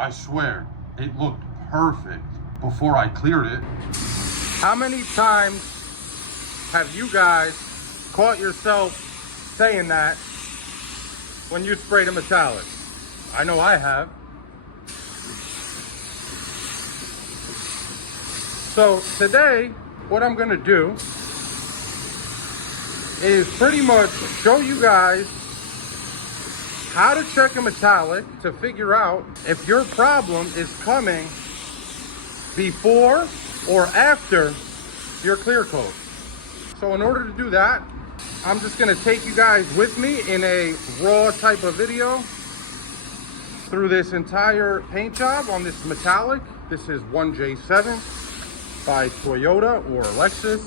I swear, it looked perfect before I cleared it. How many times have you guys caught yourself saying that when you sprayed a metallic? I know I have. So today, what I'm gonna do is pretty much show you guys how to check a metallic to figure out if your problem is coming before or after your clear coat. So in order to do that, I'm just gonna take you guys with me in a raw type of video through this entire paint job on this metallic. This is 1J7 by Toyota or Lexus.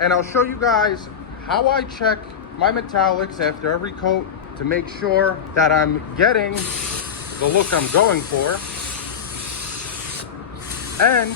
And I'll show you guys how I check my metallics after every coat to make sure that I'm getting the look I'm going for, and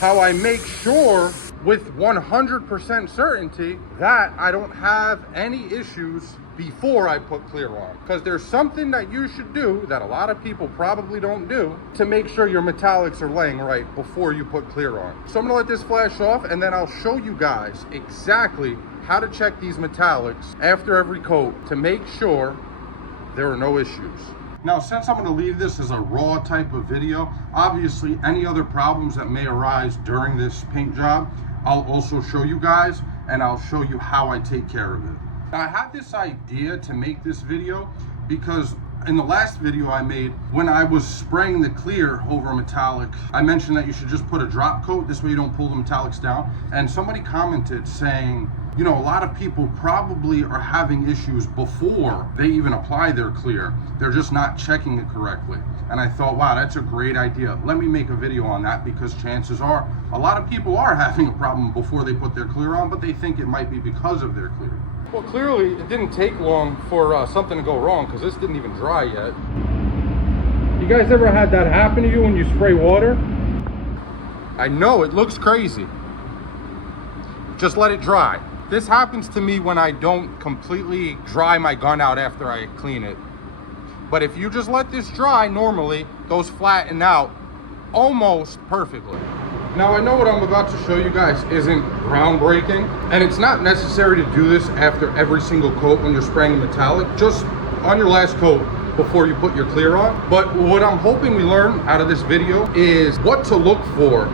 how I make sure with 100% certainty that I don't have any issues before I put clear on. Because there's something that you should do that a lot of people probably don't do to make sure your metallics are laying right before you put clear on. So I'm gonna let this flash off, and then I'll show you guys exactly how to check these metallics after every coat to make sure there are no issues. Now, since I'm going to leave this as a raw type of video, obviously any other problems that may arise during this paint job, I'll also show you guys, and I'll show you how I take care of it. Now, I had this idea to make this video because in the last video I made, when I was spraying the clear over a metallic, I mentioned that you should just put a drop coat, this way you don't pull the metallics down. And somebody commented saying, you know, a lot of people probably are having issues before they even apply their clear. They're just not checking it correctly. And I thought, wow, that's a great idea. Let me make a video on that, because chances are a lot of people are having a problem before they put their clear on, but they think it might be because of their clear. Well, clearly it didn't take long for something to go wrong, because this didn't even dry yet. You guys ever had that happen to you when you spray water? I know, it looks crazy. Just let it dry. This happens to me when I don't completely dry my gun out after I clean it. But if you just let this dry, normally those flatten out almost perfectly. Now, I know what I'm about to show you guys isn't groundbreaking, and it's not necessary to do this after every single coat when you're spraying metallic, just on your last coat before you put your clear on. But what I'm hoping we learn out of this video is what to look for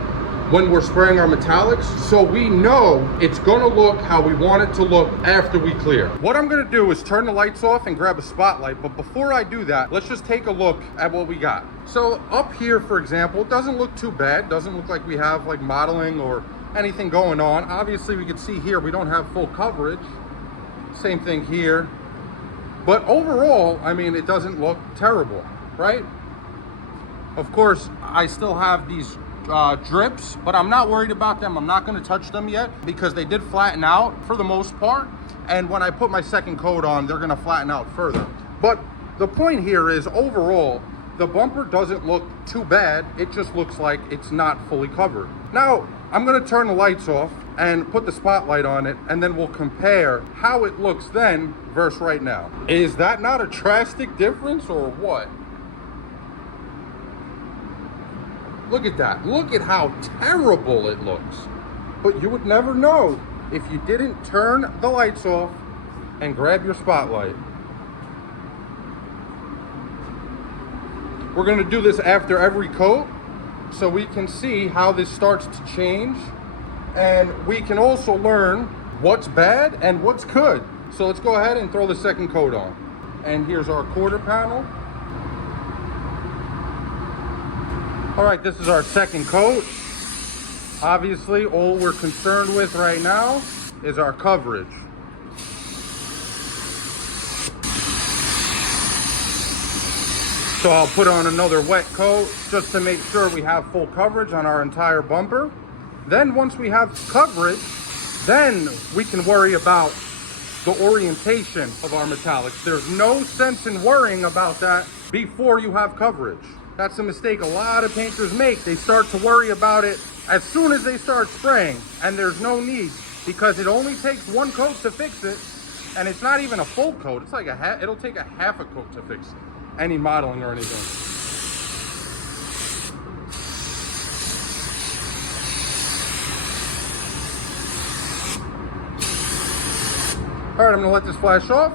when we're spraying our metallics, so we know it's gonna look how we want it to look after we clear. What I'm gonna do is turn the lights off and grab a spotlight, but before I do that, let's just take a look at what we got. So up here, for example, it doesn't look too bad. Doesn't look like we have like mottling or anything going on. Obviously, we can see here we don't have full coverage. Same thing here. But overall, I mean, it doesn't look terrible, right? Of course, I still have these drips, but I'm not worried about them. I'm not going to touch them yet because they did flatten out for the most part, and when I put my second coat on, they're going to flatten out further. But the point here is, overall, the bumper doesn't look too bad. It just looks like it's not fully covered. Now, I'm going to turn the lights off and put the spotlight on it, and then we'll compare how it looks then versus right now. Is that not a drastic difference, or what? Look at that. Look at how terrible it looks. But you would never know if you didn't turn the lights off and grab your spotlight. We're going to do this after every coat so we can see how this starts to change. And we can also learn what's bad and what's good. So let's go ahead and throw the second coat on. And here's our quarter panel. All right, this is our second coat. Obviously, all we're concerned with right now is our coverage. So I'll put on another wet coat just to make sure we have full coverage on our entire bumper. Then once we have coverage, then we can worry about the orientation of our metallics. There's no sense in worrying about that before you have coverage. That's a mistake a lot of painters make. They start to worry about it as soon as they start spraying, and there's no need, because it only takes one coat to fix it, and it's not even a full coat. It's like it'll take a half a coat to fix any mottling or anything. All right, I'm gonna let this flash off,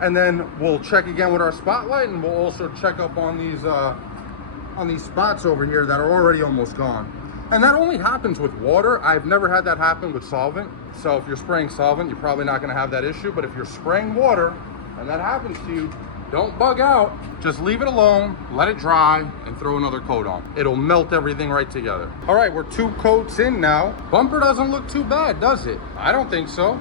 and then we'll check again with our spotlight, and we'll also check up on these spots over here that are already almost gone. And that only happens with water. I've never had that happen with solvent. So if you're spraying solvent, you're probably not gonna have that issue. But if you're spraying water and that happens to you, don't bug out. Just leave it alone, let it dry, and throw another coat on. It'll melt everything right together. All right, we're 2 coats in now. Bumper doesn't look too bad, does it? I don't think so.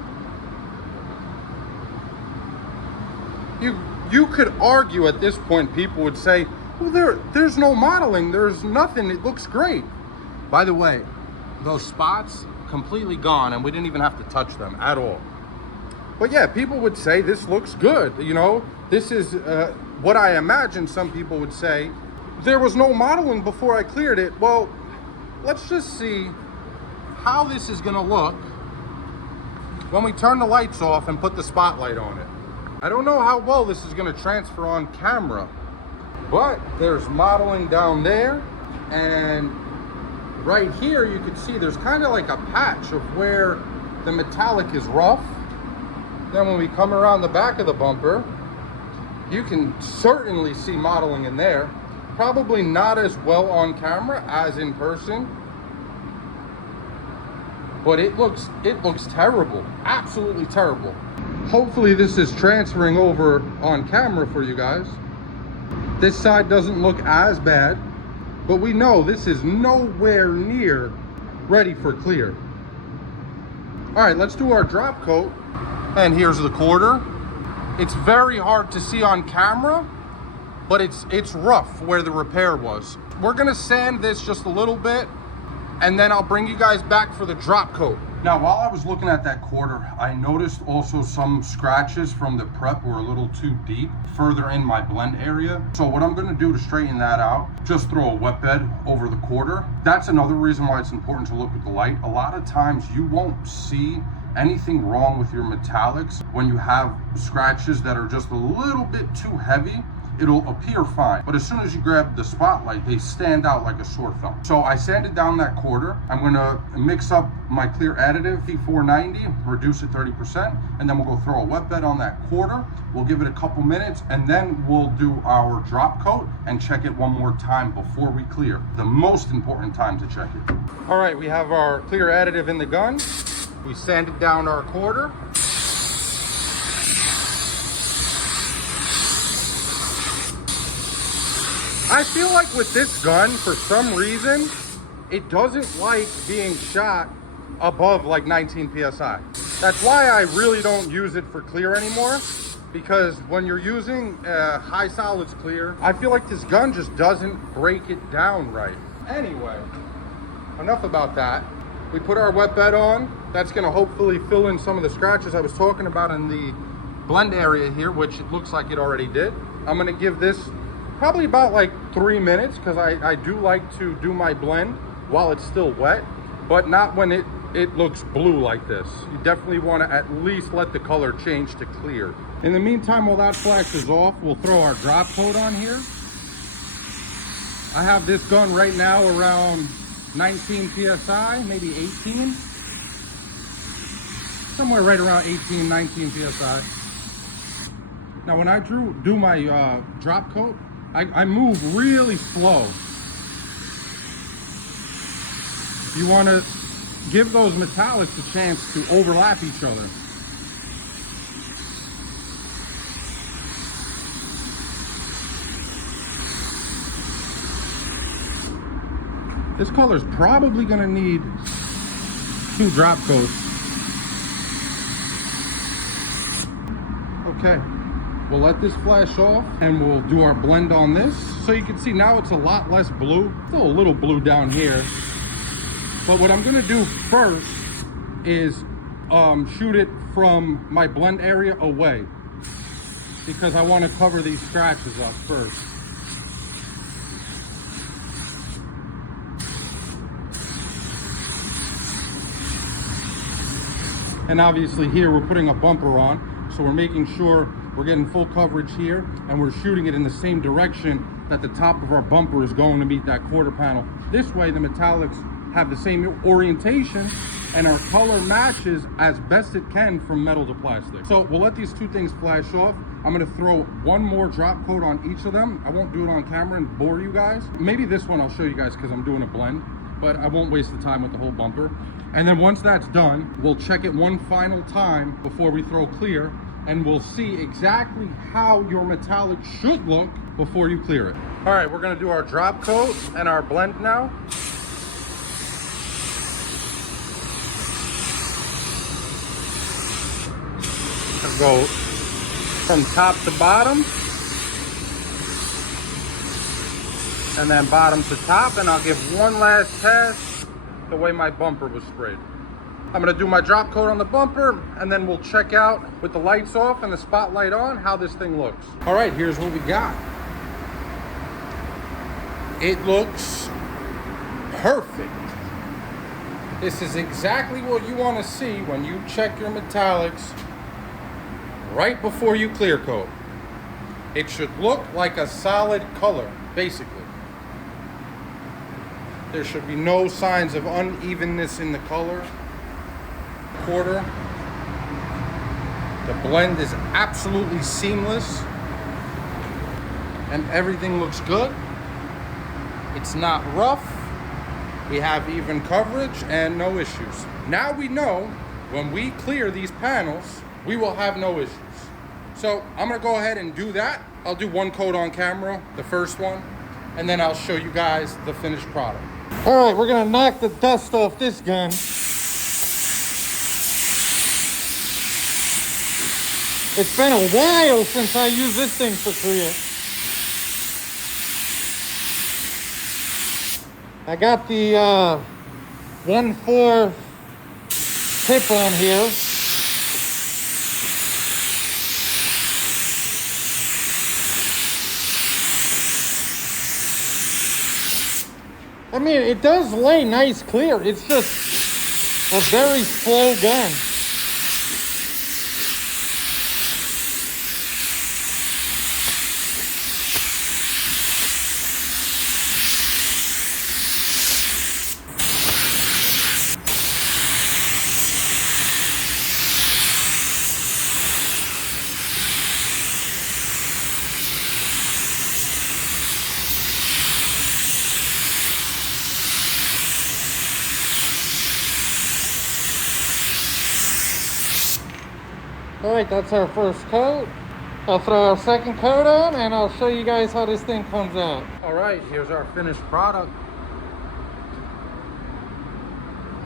You could argue at this point, people would say, well, there's no mottling, there's nothing, it looks great. By the way, those spots completely gone, and we didn't even have to touch them at all. But yeah, people would say this looks good. You know, this is what I imagine some people would say. There was no mottling before I cleared it. Well, let's just see how this is gonna look when we turn the lights off and put the spotlight on it. I don't know how well this is gonna transfer on camera, but there's mottling down there, and right here you can see there's kind of like a patch of where the metallic is rough. Then when we come around the back of the bumper, you can certainly see mottling in there. Probably not as well on camera as in person, but it looks terrible, absolutely terrible. Hopefully this is transferring over on camera for you guys. This side doesn't look as bad, but we know this is nowhere near ready for clear. All right, let's do our drop coat. And here's the quarter. It's very hard to see on camera, but it's rough where the repair was. We're gonna sand this just a little bit, and then I'll bring you guys back for the drop coat. Now, while I was looking at that quarter, I noticed also some scratches from the prep were a little too deep further in my blend area. So what I'm gonna do to straighten that out, just throw a wet bed over the quarter. That's another reason why it's important to look with the light. A lot of times you won't see anything wrong with your metallics when you have scratches that are just a little bit too heavy. It'll appear fine, but as soon as you grab the spotlight, they stand out like a sore thumb. So I sanded down that quarter. I'm gonna mix up my clear additive, P490, reduce it 30%, and then we'll go throw a wet bed on that quarter. We'll give it a couple minutes, and then we'll do our drop coat and check it one more time before we clear. The most important time to check it. All right, we have our clear additive in the gun. We sanded down our quarter. I feel like with this gun, for some reason, it doesn't like being shot above like 19 PSI. That's why I really don't use it for clear anymore, because when you're using high solids clear, I feel like this gun just doesn't break it down right. Anyway, enough about that. We put our wet bed on. That's gonna hopefully fill in some of the scratches I was talking about in the blend area here, which it looks like it already did. I'm gonna give this probably about like 3 minutes, because I do like to do my blend while it's still wet, but not when it looks blue like this. You definitely want to at least let the color change to clear. In the meantime, while that flashes off, we'll throw our drop coat on here. I have this gun right now around 19 PSI, maybe 18. Somewhere right around 18, 19 PSI. Now when I do my drop coat, I move really slow. You want to give those metallics a chance to overlap each other. This color's probably going to need 2 drop coats. Okay. We'll let this flash off and we'll do our blend on this. So you can see now it's a lot less blue. Still a little blue down here. But what I'm gonna do first is shoot it from my blend area away, because I wanna cover these scratches up first. And obviously here we're putting a bumper on, so we're making sure we're getting full coverage here, and we're shooting it in the same direction that the top of our bumper is going to meet that quarter panel. This way the metallics have the same orientation and our color matches as best it can from metal to plastic. So we'll let these two things flash off. I'm gonna throw one more drop coat on each of them. I won't do it on camera and bore you guys. Maybe this one I'll show you guys because I'm doing a blend, but I won't waste the time with the whole bumper. And then once that's done, we'll check it one final time before we throw clear, and we'll see exactly how your metallic should look before you clear it. All right, we're gonna do our drop coat and our blend now. I'll go from top to bottom, and then bottom to top, and I'll give one last pass the way my bumper was sprayed. I'm gonna do my drop coat on the bumper, and then we'll check out with the lights off and the spotlight on how this thing looks. All right, here's what we got. It looks perfect. This is exactly what you want to see when you check your metallics right before you clear coat. It should look like a solid color, basically. There should be no signs of unevenness in the color. Quarter. The blend is absolutely seamless, and everything looks good. It's not rough. We have even coverage and no issues. Now we know when we clear these panels, we will have no issues. So I'm gonna go ahead and do that. I'll do one coat on camera, the first one, and then I'll show you guys the finished product. All right, we're gonna knock the dust off this gun. It's been a while since I used this thing for clear. I got the 1/4 tip on here. I mean, it does lay nice clear. It's just a very slow gun. All right, that's our first coat. I'll throw our second coat on, and I'll show you guys how this thing comes out. All right, here's our finished product.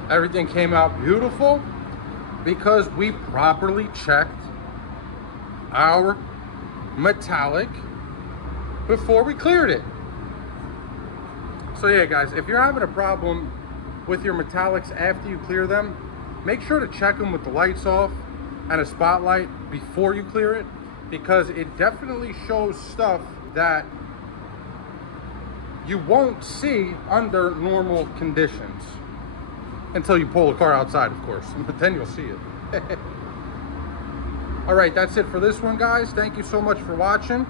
Everything came out beautiful because we properly checked our metallic before we cleared it. So yeah, guys, if you're having a problem with your metallics after you clear them, make sure to check them with the lights off and a spotlight before you clear it, because it definitely shows stuff that you won't see under normal conditions until you pull the car outside, of course, but then you'll see it. All right, that's it for this one, guys. Thank you so much for watching.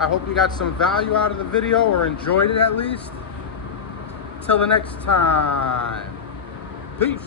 I hope you got some value out of the video, or enjoyed it at least. Till the next time, peace.